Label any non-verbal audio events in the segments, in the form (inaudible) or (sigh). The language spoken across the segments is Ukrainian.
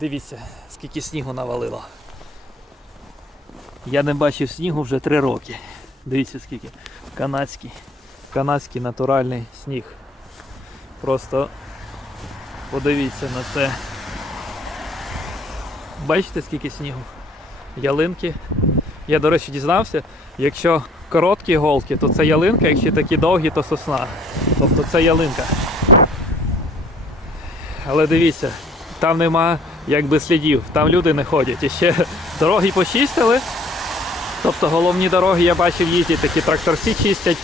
Дивіться, скільки снігу навалило. Я не бачив снігу вже три роки. Дивіться скільки. Канадський. Канадський натуральний сніг. Просто подивіться на це. Бачите, скільки снігу? Ялинки. Я, до речі, дізнався, якщо короткі голки, то це ялинка, якщо такі довгі, то сосна. Тобто це ялинка. Але дивіться, там нема якби слідів, там люди не ходять. І ще дороги почистили. Тобто головні дороги я бачив їздять, такі тракторці чистять.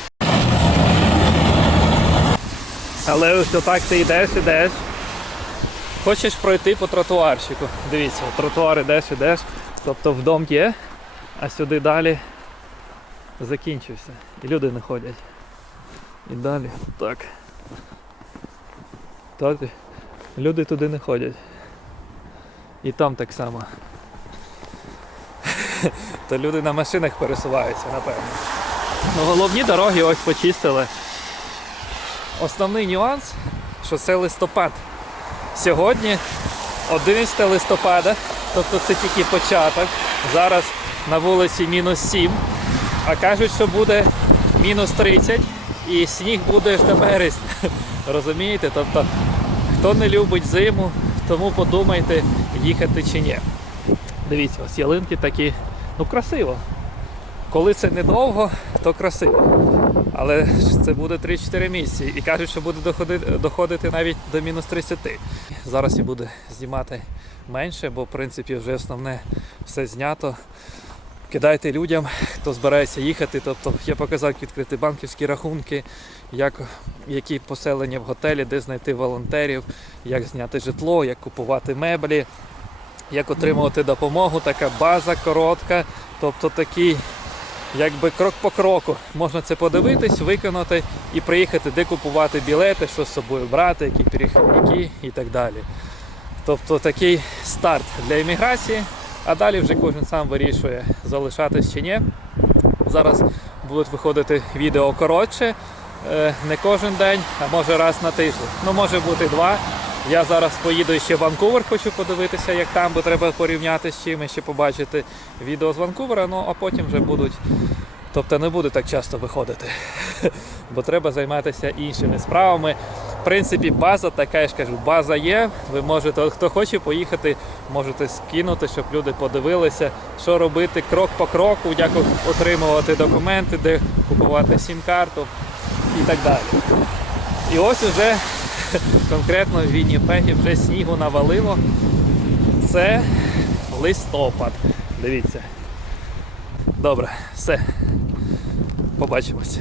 Але ось отак ти йдеш, ідеш. Хочеш пройти по тротуарчику. Дивіться, тротуар ідеш, ідеш. Тобто в дом є, а сюди далі закінчився. І люди не ходять. І далі так. Так. Люди туди не ходять. І там так само. (laughs) То люди на машинах пересуваються, напевно. Ну, головні дороги ось почистили. Основний нюанс, що це листопад. Сьогодні 11 листопада, тобто це тільки початок. Зараз на вулиці мінус 7, а кажуть, що буде мінус 30 і сніг буде до березня. (laughs) Розумієте? Тобто, хто не любить зиму, тому подумайте, їхати чи ні. Дивіться, ось ялинки такі, ну красиво. Коли це недовго, то красиво. Але це буде 3-4 місяці. І кажуть, що буде доходити, доходити навіть до мінус 30. Зараз я буду знімати менше, бо в принципі вже основне все знято. Кидайте людям, хто збирається їхати. Тобто я показав, як відкрити банківські рахунки, як, які поселення в готелі, де знайти волонтерів, як зняти житло, як купувати меблі, як отримувати допомогу. Така база коротка, тобто такий якби крок по кроку. Можна це подивитись, виконати і приїхати, де купувати білети, що з собою брати, які перехідники і так далі. Тобто такий старт для імміграції, а далі вже кожен сам вирішує, залишатись чи ні. Зараз будуть виходити відео коротше, е, не кожен день, а може раз на тиждень. Ну, може бути два. Я зараз поїду ще в Ванкувер, хочу подивитися, як там, бо треба порівняти з чим ще побачити відео з Ванкувера, ну а потім вже будуть. Тобто не буду так часто виходити, (laughs) бо треба займатися іншими справами. В принципі, база така, я ж кажу, база є. Ви можете, хто хоче поїхати, можете скинути, щоб люди подивилися, що робити крок по кроку, як отримувати документи, де купувати сім-карту і так далі. І ось уже (laughs) конкретно в Вінніпегі вже снігу навалило. Це листопад. Дивіться. Добре, все. Побачимося.